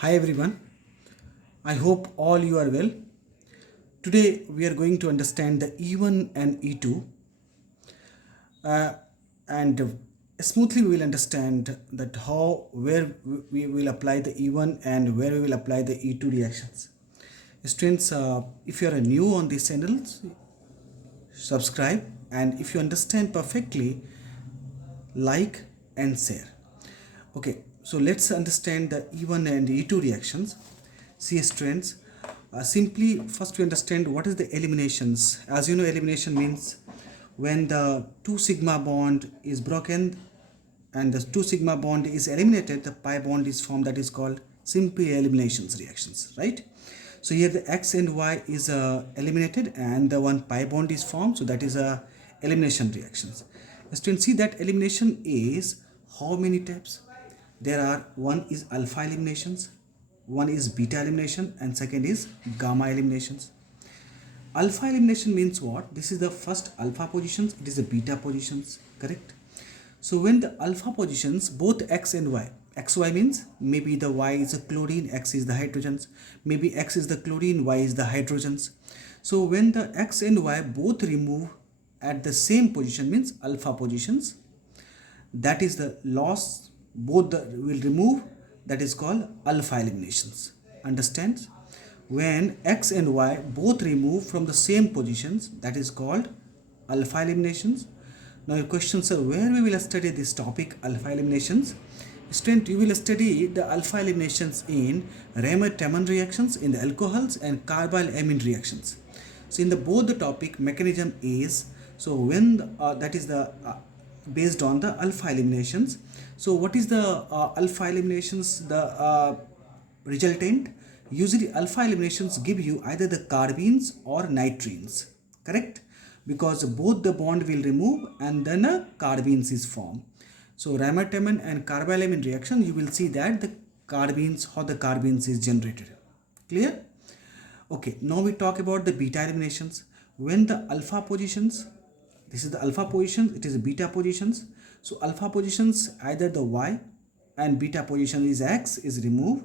Hi everyone, I hope all you are well. Today we are going to understand the E1 and E2 uh, and smoothly we will understand that how where we will apply the E1 and where we will apply the E2 reactions. Students, if you are new on this channel, subscribe, and if you understand perfectly, like and share. Okay, so let's understand the E1 and E2 reactions. See students, simply first we understand what is the eliminations. As you know, elimination means when the 2 sigma bond is broken and the 2 sigma bond is eliminated, the pi bond is formed, that is called simply eliminations reactions, right? So here the X and Y is eliminated and the one pi bond is formed, so that is a elimination reactions. Students, see that elimination is how many types? There are, one is alpha eliminations, one is beta elimination, and second is gamma eliminations. Alpha elimination means what? This is the first alpha positions, it is the beta positions, correct? So when the alpha positions, both X and Y, XY means maybe the Y is the chlorine, X is the hydrogens, maybe X is the chlorine, Y is the hydrogens. So when the X and Y both remove at the same position, means alpha positions, that is the loss, both will remove, that is called alpha eliminations. Understand? When X and Y both remove from the same positions, that is called alpha eliminations. Now your questions are, where we will study this topic, alpha eliminations? Student, you will study the alpha eliminations in Ramer-Taman reactions, in the alcohols, and carbyl-amine reactions. So in the both the topic mechanism is, so when that is the based on the alpha eliminations. So what is the alpha eliminations? The resultant, usually alpha eliminations give you either the carbines or nitrines, correct? Because both the bond will remove and then a carbines is formed. So Ramer-Taman and carbyl-amine reaction, you will see that the carbines, how the carbines is generated. Clear? Okay, now we talk about the beta eliminations. When the alpha positions, this is the alpha positions, it is the beta positions. So alpha positions, either the Y, and beta position is X is removed.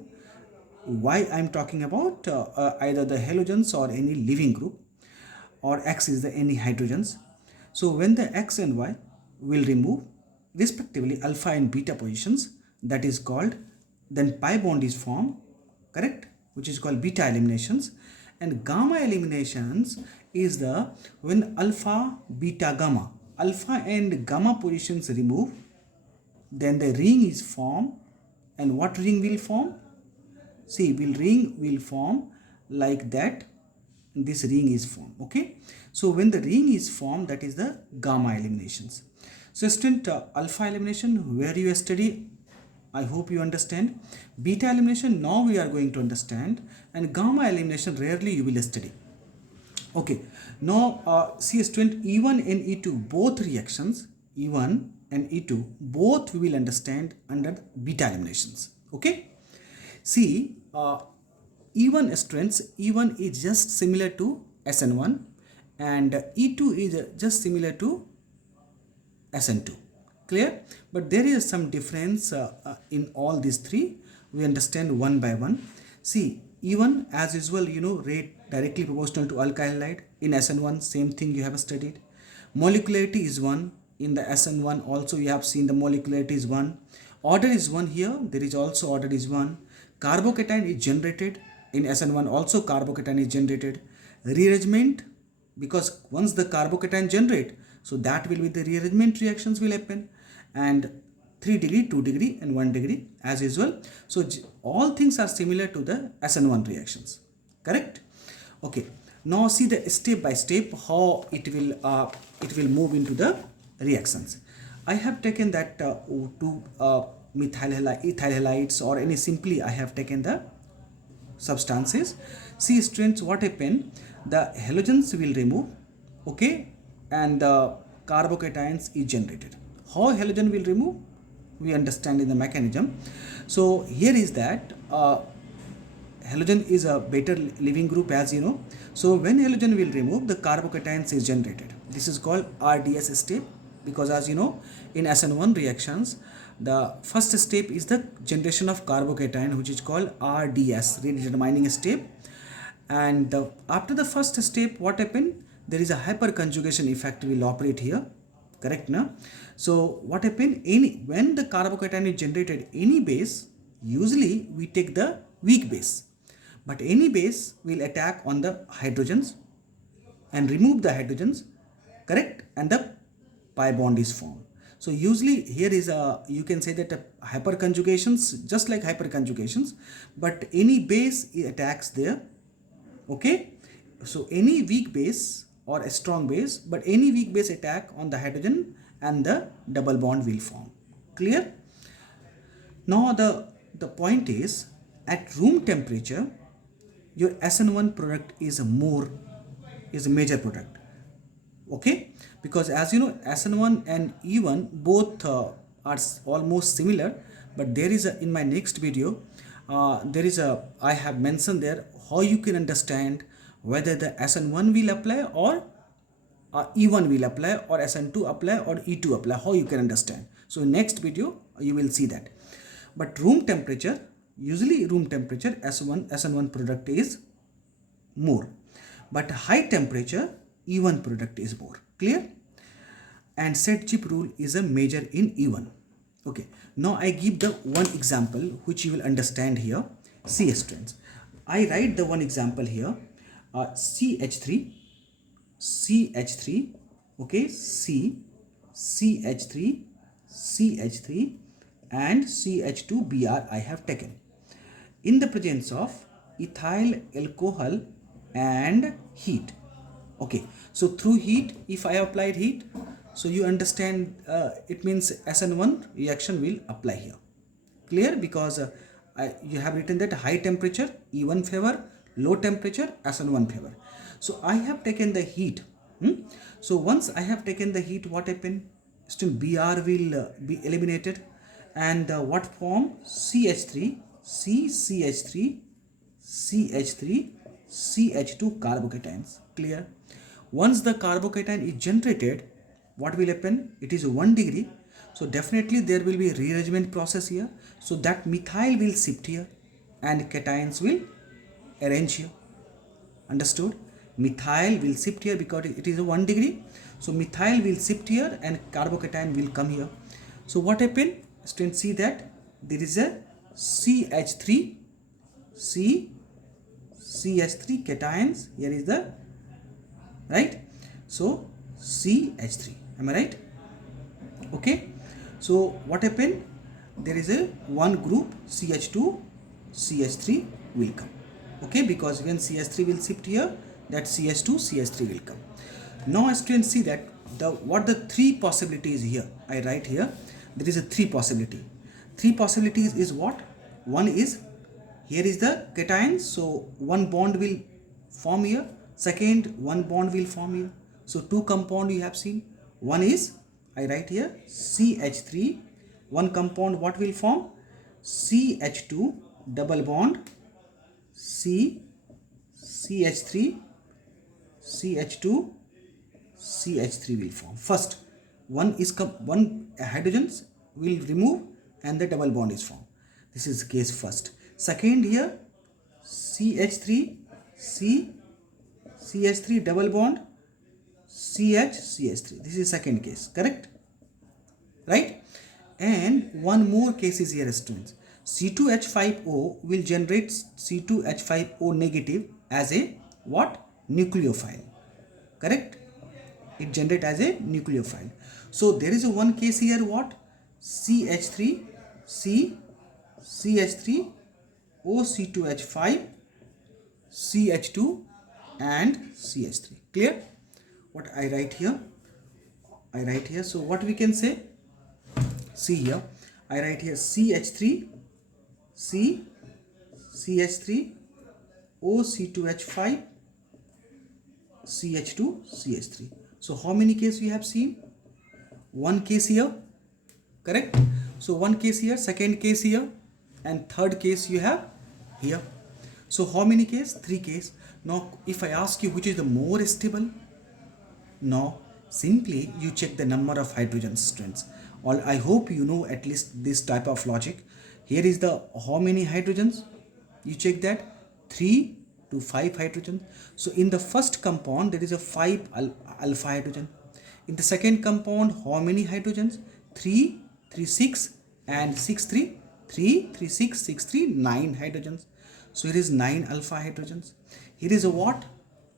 Y I am talking about either the halogens or any living group, or X is the any hydrogens. So when the X and Y will remove respectively alpha and beta positions, that is called, then pi bond is formed, correct, which is called beta eliminations. And gamma eliminations is the when alpha, beta, gamma, alpha and gamma positions remove, then the ring is formed. And what ring will form? See, ring will form like that, this ring is formed. Okay, so when the ring is formed, that is the gamma eliminations. So student, alpha elimination where you study, I hope you understand. Beta elimination now we are going to understand, and gamma elimination rarely you will study. Okay, now see student, E1 and E2 both reactions, E1 and E2 both we will understand under beta eliminations. Okay, see, E1 students, E1 is just similar to SN1 and E2 is just similar to SN2. Clear? But there is some difference in all these three. We understand one by one. See, E1 as usual, you know, rate directly proportional to alkyl halide. In SN1, same thing you have studied. Molecularity is 1. In the SN1 also you have seen the molecularity is 1. Order is 1 here. There is also order is 1. Carbocation is generated. In SN1 also carbocation is generated. Rearrangement, because once the carbocation generate, so that will be the rearrangement reactions will happen. And 3 degree, 2 degree and 1 degree as usual. So all things are similar to the SN1 reactions, correct? Okay, now see the step by step how it will move into the reactions. I have taken that two methyl ethyl halides, or any simply I have taken the substances. See students, what happen, the halogens will remove, okay, and the carbocations is generated. How halogen will remove, we understand in the mechanism. So here is that halogen is a better living group, as you know. So when halogen will remove, the carbocations is generated. This is called RDS step, because as you know, in SN1 reactions, The first step is the generation of carbocation, which is called RDS, redetermining step. And after the first step, what happened? There is a hyperconjugation effect will operate here, correct now? So what happened? When the carbocation is generated, any base, usually we take the weak base, but any base will attack on the hydrogens and remove the hydrogens, correct, and the pi bond is formed. So usually here is a, you can say that hyperconjugations, just like hyperconjugations, but any base attacks there. Okay, so any weak base or a strong base, but any weak base attack on the hydrogen and the double bond will form. Clear? Now the point is, at room temperature, your SN1 product is a major product. Okay, because as you know, SN1 and E1 both are almost similar, but there is a, in my next video, I have mentioned there how you can understand whether the SN1 will apply or E1 will apply, or SN2 apply, or E2 apply, how you can understand. So in next video you will see that. But room temperature, usually room temperature SN1 product is more, but high temperature E1 product is more. Clear? And set chip rule is a major in E1. Okay, now I give the one example which you will understand here. See students, I write the one example here, CH3, okay, CH3 and CH2Br I have taken in the presence of ethyl alcohol and heat. Okay, so through heat, if I applied heat, so you understand it means SN1 reaction will apply here. Clear? Because you have written that high temperature E1 favor, low temperature SN1 favor. So I have taken the heat. So once I have taken the heat, what happened? Still Br will be eliminated, and what form? CH3, CH2 carbocations. Clear? Once the carbocation is generated, what will happen? It is 1 degree. So definitely there will be rearrangement process here. So that methyl will shift here and cations will arrange here. Understood? Methyl will shift here because it is a 1 degree. So methyl will shift here and carbocation will come here. So what happened? Students, see that there is a CH3 cations. Here is the right. So CH3. Am I right? Okay. So what happened? There is a one group CH2, CH3 will come. Okay, because when CH3 will shift here, that CH2, CH3 will come. Now students, see that what the three possibilities here. I write here. There is a three possibility. Three possibilities is what? One is, here is the cation, so one bond will form here. Second, one bond will form here. So two compound you have seen. One is, I write here, CH3. One compound what will form? CH2 double bond CH3 CH2 CH3 will form. First, one hydrogens will remove and the double bond is formed. This is case first. Second, here CH3 CH3 double bond CH3. This is second case, correct? Right? And one more case is here, students. C2H5O will generate C2H5O negative as a what? Nucleophile. Correct? It generates as a nucleophile. So there is a one case here, what? CH3 CH3 OC2H5 CH2 and CH3. Clear? What I write here? So what we can say? See here, I write here CH3 CH3 OC2H5 CH2 CH3. So how many cases we have seen? One case here, correct? So one case here, second case here, and third case you have here. So how many cases? Three cases. Now if I ask you which is the more stable, no, simply you check the number of hydrogen strands. Or I hope you know at least this type of logic. Here is the how many hydrogens? You check that 3 to 5 hydrogens. So in the first compound there is a 5 alpha hydrogen. In the second compound how many hydrogens? 3, 3, 6 and 6, 3, 3, 3, 6, 6, 3, 9 hydrogens. So here is 9 alpha hydrogens. Here is a what?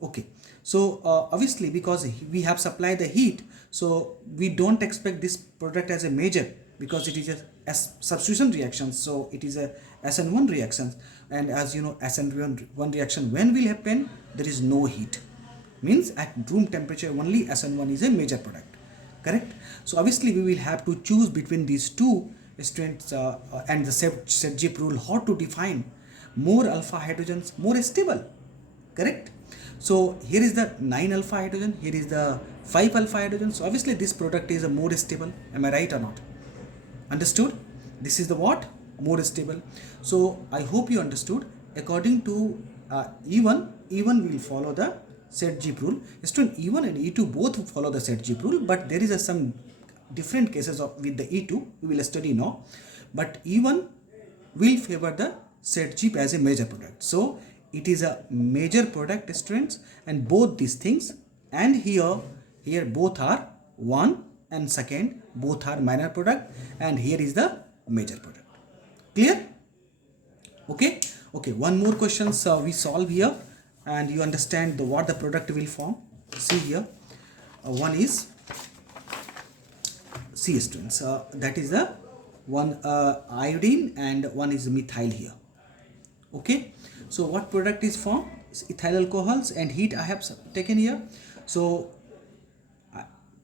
Okay. So obviously because we have supplied the heat, so we don't expect this product as a major because it is a substitution reaction. So it is a SN1 reaction, and as you know SN1 reaction when will happen, there is no heat, means at room temperature only SN1 is a major product, correct? So obviously we will have to choose between these two students and the Sergip rule, how to define more alpha hydrogens more stable, correct? So here is the 9 alpha hydrogen, here is the 5 alpha hydrogen. So obviously this product is a more stable, am I right or not? Understood? This is the what? More stable. So I hope you understood. According to E1 will follow the Sergip rule. Student, E1 and E2 both follow the Sergip rule, but there is some different cases of with the E2 we will study now. But E1 will favor the Sergip as a major product. So it is a major product, students, and both these things, and here both are 1 and second, both are minor product, and here is the major product. Clear? Okay. One more question we solve here, and you understand what the product will form. See here, one is C, students. That is the one iodine and one is methyl here. Okay. So what product is formed? It's ethyl alcohols, and heat I have taken here. So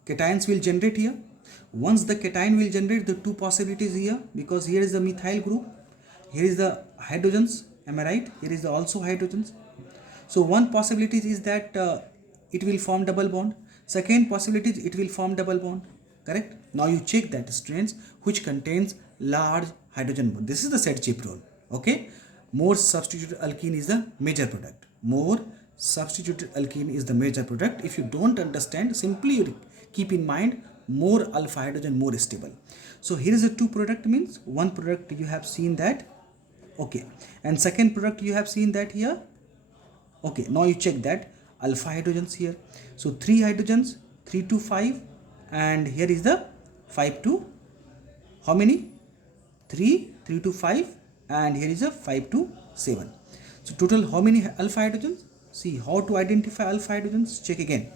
cations will generate here. Once the cation will generate, the two possibilities here, because here is the methyl group, here is the hydrogens, am I right? Here is the also hydrogens. So one possibility is that it will form double bond. Second possibility is it will form double bond, correct? Now you check that strands which contains large hydrogen bond. This is the Sergip rule. Okay. More substituted alkene is the major product. More substituted alkene is the major product. If you don't understand, simply you keep in mind more alpha hydrogen more stable. So here is a two product, means one product you have seen that, okay, and second product you have seen that here, okay. Now you check that alpha hydrogens here. So 3 hydrogens, 3 to 5, and here is the 5 to how many? 3 to 5, and here is a 5 to 7. So total how many alpha hydrogens? See how to identify alpha hydrogens. Check again.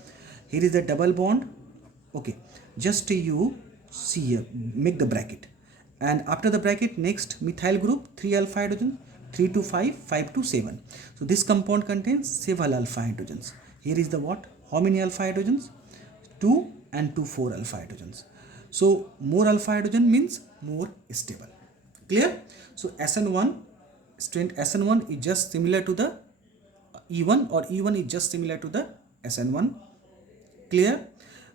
Here is the double bond. Okay, just you see here, make the bracket, and after the bracket next methyl group 3 alpha hydrogen, 3 to 5, 5 to 7. So this compound contains several alpha hydrogens. Here is the what? How many alpha hydrogens? 2 and 2, 4 alpha hydrogens. So more alpha hydrogen means more stable. Clear? So SN1, student, SN1 is just similar to the E1, or E1 is just similar to the SN1. Clear?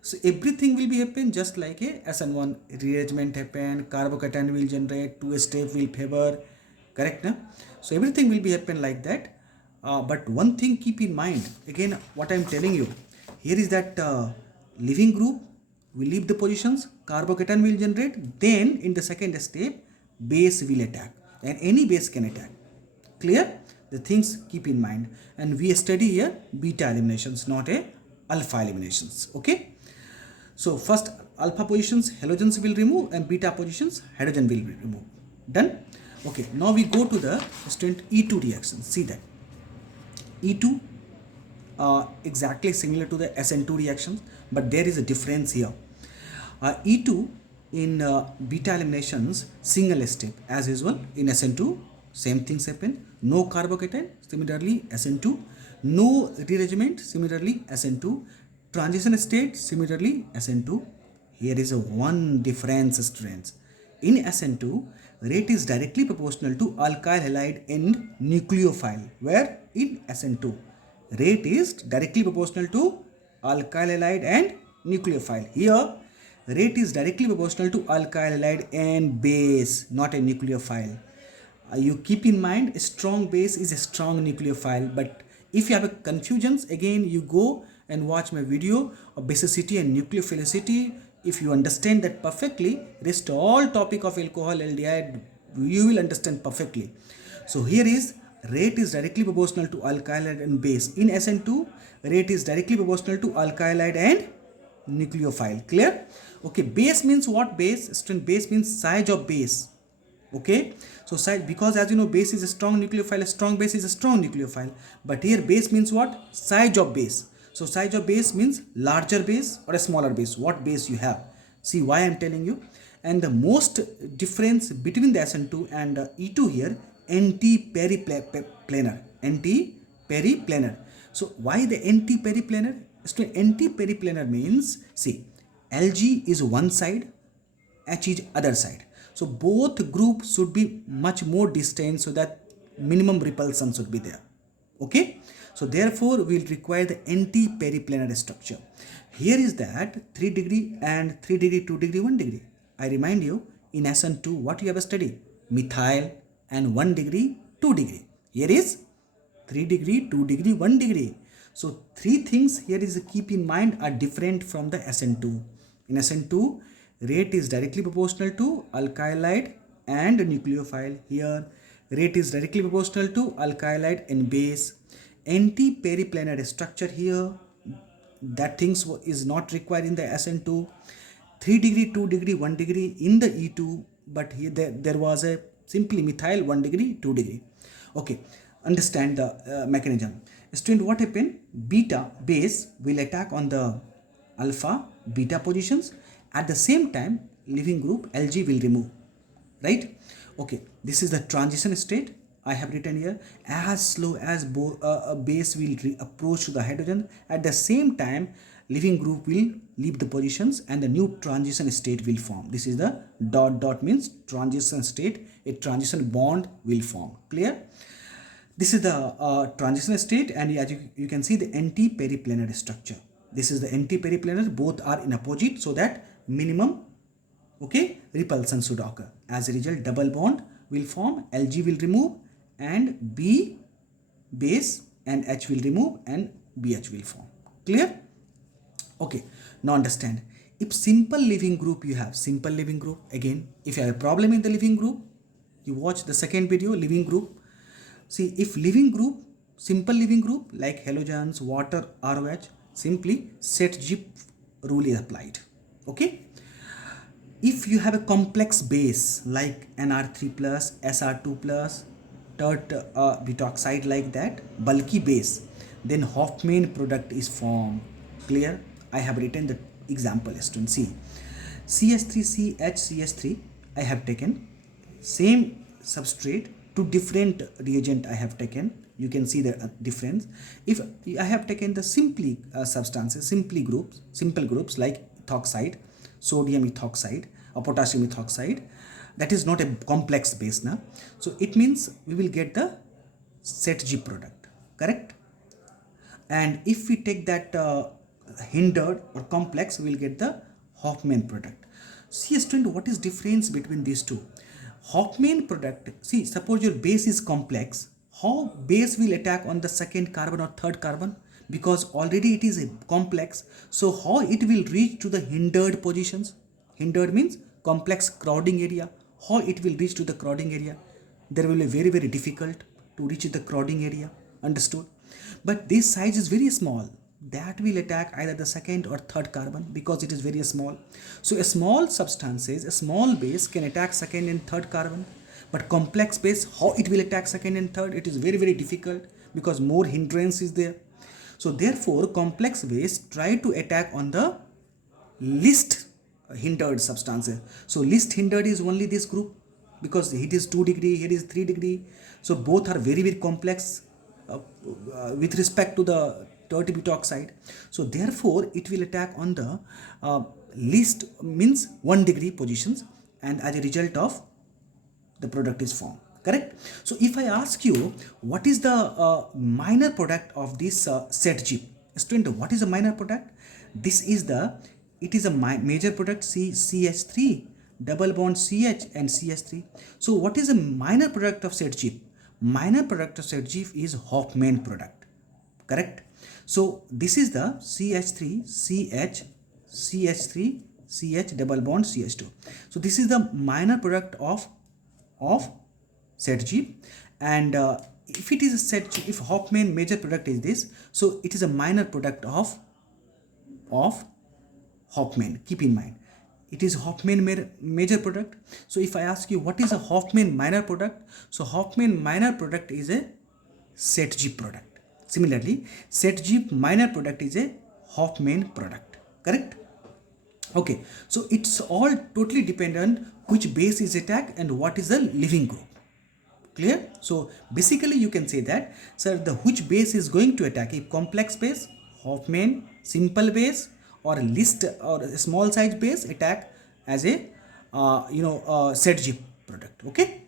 So everything will be happen just like a SN1 rearrangement happen, carbocation will generate, two step will favor, correct? Na? So everything will be happen like that. But one thing keep in mind, again what I am telling you, here is that leaving group will leave the positions, carbocation will generate, then in the second step base will attack, and any base can attack. Clear? The things keep in mind, and we study here beta eliminations, not a alpha eliminations. Okay. So first alpha positions halogens will remove, and beta positions hydrogen will be removed. Done? Okay. Now we go to the student E2 reaction. See that E2 exactly similar to the SN2 reactions, but there is a difference here. E2 in beta eliminations single step as usual. In SN2 same things happen. No carbocation, similarly SN2. No rearrangement, similarly SN2. Transition state, similarly SN2. Here is a one difference, students. In SN2, rate is directly proportional to alkyl halide end nucleophile, where in SN2 rate is directly proportional to alkyl halide and nucleophile. Here rate is directly proportional to alkyl halide and base, not a nucleophile. You keep in mind, a strong base is a strong nucleophile, but if you have a confusions, again you go and watch my video of basicity and nucleophilicity. If you understand that perfectly, rest all topic of alcohol, aldehyde, you will understand perfectly. So here is rate is directly proportional to alkylide and base. In SN2, rate is directly proportional to alkylide and nucleophile. Clear? Okay, base means what base? Student, base means size of base. Okay, so size, because as you know, base is a strong nucleophile, a strong base is a strong nucleophile, but here base means what? Size of base. So size of base means larger base or a smaller base, what base you have. See why I'm telling you. And the most difference between the SN2 and E2 here, anti-periplanar, anti-periplanar. So why the anti-periplanar? So anti-periplanar means, see, Lg is one side, H is other side. So both groups should be much more distant so that minimum repulsion should be there. Okay. So therefore we will require the anti-periplanar structure. Here is that 3 degree and 3 degree, 2 degree, 1 degree. I remind you, in SN2 what you have studied? Methyl and 1 degree, 2 degree. Here is 3 degree, 2 degree, 1 degree. So three things here is keep in mind are different from the SN2. In SN2, rate is directly proportional to alkylide and nucleophile. Here, rate is directly proportional to alkylide and base. Anti-periplanar structure here, that things is not required in the SN2. 3 degree, 2 degree, 1 degree in the E2, but here there was a simply methyl 1 degree, 2 degree. Okay, understand the mechanism. Student, what happened? Beta base will attack on the alpha beta positions. At the same time, leaving group Lg will remove, right? Okay, this is the transition state. I have written here, as slow as a base will approach to the hydrogen. At the same time, leaving group will leave the positions and the new transition state will form. This is the dot dot means transition state. A transition bond will form. Clear? This is the transition state, and as you can see the anti-periplanar structure. This is the anti-periplanar. Both are in opposite so that minimum, okay, repulsion should occur. As a result, double bond will form, Lg will remove, and B base and H will remove and BH will form. Clear? Okay, now understand. If simple leaving group you have, simple leaving group, again, if you have a problem in the leaving group, you watch the second video, leaving group. See, if leaving group, simple leaving group like halogens, water, ROH, simply set Gibbs rule is applied. Okay. If you have a complex base like Nr3 plus, Sr2 plus, tert butoxide like that, bulky base, then Hofmann product is formed. Clear? I have written the example, student. See, CH3CH, I have taken same substrate, two different reagent I have taken. You can see the difference. If I have taken the simply substances, simple groups like ethoxide, sodium ethoxide or potassium ethoxide, that is not a complex base now. So it means we will get the set G product, correct? And if we take that hindered or complex, we will get the Hofmann product. See, student, what is difference between these two? Hofmann product, see, suppose your base is complex, how base will attack on the second carbon or third carbon? Because already it is a complex, so how it will reach to the hindered positions? Hindered means complex crowding area. How it will reach to the crowding area? There will be very difficult to reach the crowding area. Understood? But this size is very small. That will attack either the second or third carbon because it is very small. So a small substances, a small base can attack second and third carbon. But complex base, how it will attack second and third? It is very difficult because more hindrance is there. So therefore, complex base try to attack on the least hindered substances. So least hindered is only this group because it is 2 degree, here is 3 degree. So both are very complex with respect to the dirty butoxide. So therefore, it will attack on the least means 1 degree positions, and as a result of the product is formed. Correct? So if I ask you what is the minor product of this set G, student, what is a minor product? This is it is a major product, CH3, double bond CH and CH3. So what is a minor product of set G? Minor product of set G is Hofmann product. Correct? So this is the CH3, CH, CH3, CH double bond CH2. So this is the minor product of set G. And if it is a set G, if Hofmann major product is this, so it is a minor product of Hofmann. Keep in mind, it is Hofmann major product. So if I ask you what is a Hofmann minor product, so Hofmann minor product is a set G product. Similarly, set G minor product is a Hofmann product. Correct? Okay, so it's all totally dependent which base is attacked and what is the leaving group. Clear? So basically you can say that, sir, the which base is going to attack, a complex base, Hofmann, simple base, or a list or a small size base attack as a set G product. Okay,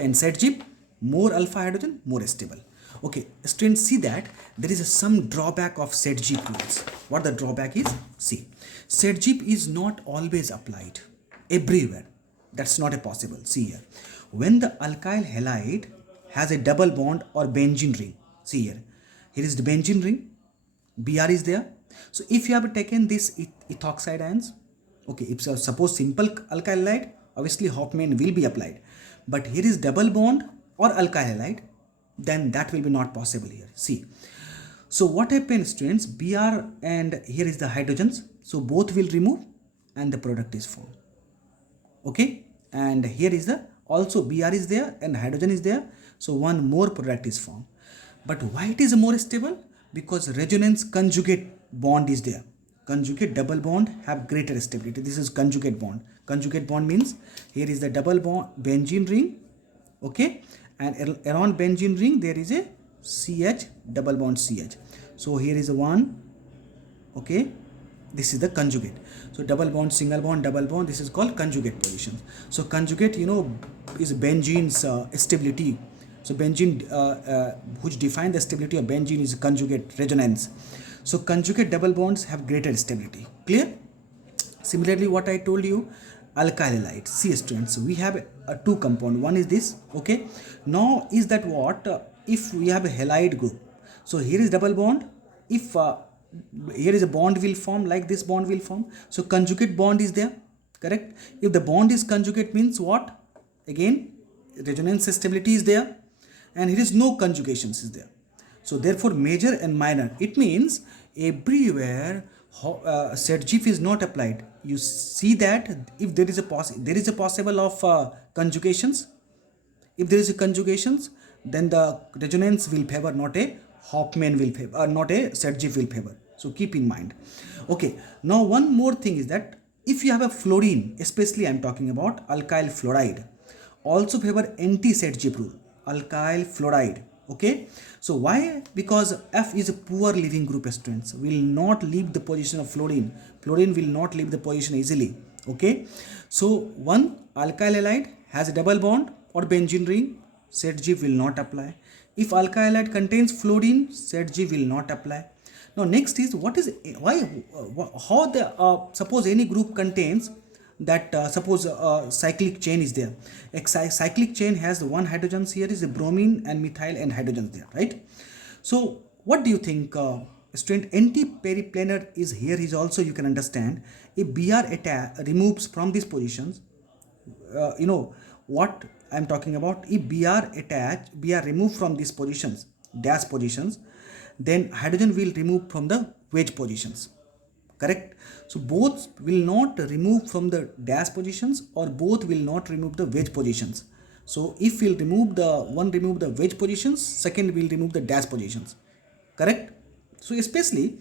and set G more alpha hydrogen, more stable. Okay, students, see that there is some drawback of set G rules. What the drawback is? See, set G is not always applied everywhere. That's not a possible. See here, when the alkyl halide has a double bond or benzene ring, see here is the benzene ring, Br is there. So if you have taken this ethoxide ions, okay, if suppose simple alkyl halide, obviously Hofmann will be applied, but here is double bond or alkyl halide, then that will be not possible here. See, so what happens, students? Br and here is the hydrogens, so both will remove and the product is formed. Okay, and here is the also Br is there and hydrogen is there, so one more product is formed. But why it is more stable? Because resonance conjugate bond is there. Conjugate double bond have greater stability. This is conjugate bond. Conjugate bond means here is the double bond benzene ring, okay, and around benzene ring there is a CH double bond CH. So here is a one, okay, this is the conjugate. So double bond, single bond, double bond, this is called conjugate positions. So conjugate, is benzene's stability. So benzene, which define the stability of benzene, is conjugate resonance. So conjugate double bonds have greater stability. Clear? Similarly, what I told you, alkyl halide. See, students, we have a two compound. One is this. Okay. Now is that what? If we have a halide group, so here is double bond. If here is a bond will form, like this bond will form. So conjugate bond is there. Correct? If the bond is conjugate, means what? Again, resonance stability is there, and here is no conjugations is there. So therefore major and minor, it means everywhere set G is not applied. You see that if there is a possible of conjugations. If there is a conjugations, then the resonance will favor, not a Hofmann will favor, or not a set G will favor. So keep in mind. Okay, now one more thing is that if you have a fluorine, especially I am talking about alkyl fluoride, also favor anti-set G rule. Alkyl fluoride. Okay, so why? Because F is a poor leaving group, students, will not leave the position of fluorine. Fluorine will not leave the position easily. Okay, so one alkyl halide has a double bond or benzene ring, set G will not apply. If alkyl halide contains fluorine, set G will not apply. Now next is how the suppose any group contains that suppose cyclic chain is there. A cyclic chain has one hydrogens, here is a bromine and methyl and hydrogens there, right? So what do you think, student? Anti-periplanar is here is also, you can understand, if Br removes from these positions, what I am talking about, if Br removed from these positions, dash positions, then hydrogen will remove from the wedge positions. Correct? So both will not remove from the dash positions, or both will not remove the wedge positions. So if we'll remove the wedge positions, second will remove the dash positions. Correct? So especially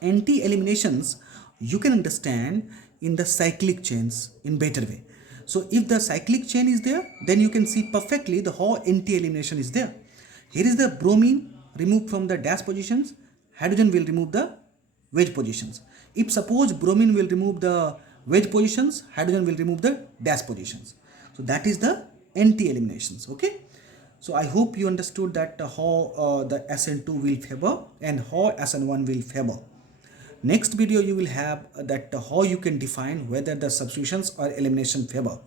anti-eliminations you can understand in the cyclic chains in better way. So if the cyclic chain is there, then you can see perfectly the how anti-elimination is there. Here is the bromine removed from the dash positions, hydrogen will remove the wedge positions. If suppose bromine will remove the wedge positions, hydrogen will remove the dash positions. So that is the anti-eliminations. Okay. So I hope you understood that how the SN2 will favor and how SN1 will favor. Next video you will have that how you can define whether the substitutions or elimination favor,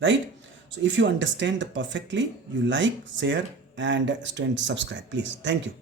right? So if you understand perfectly, you like, share and subscribe, please. Thank you.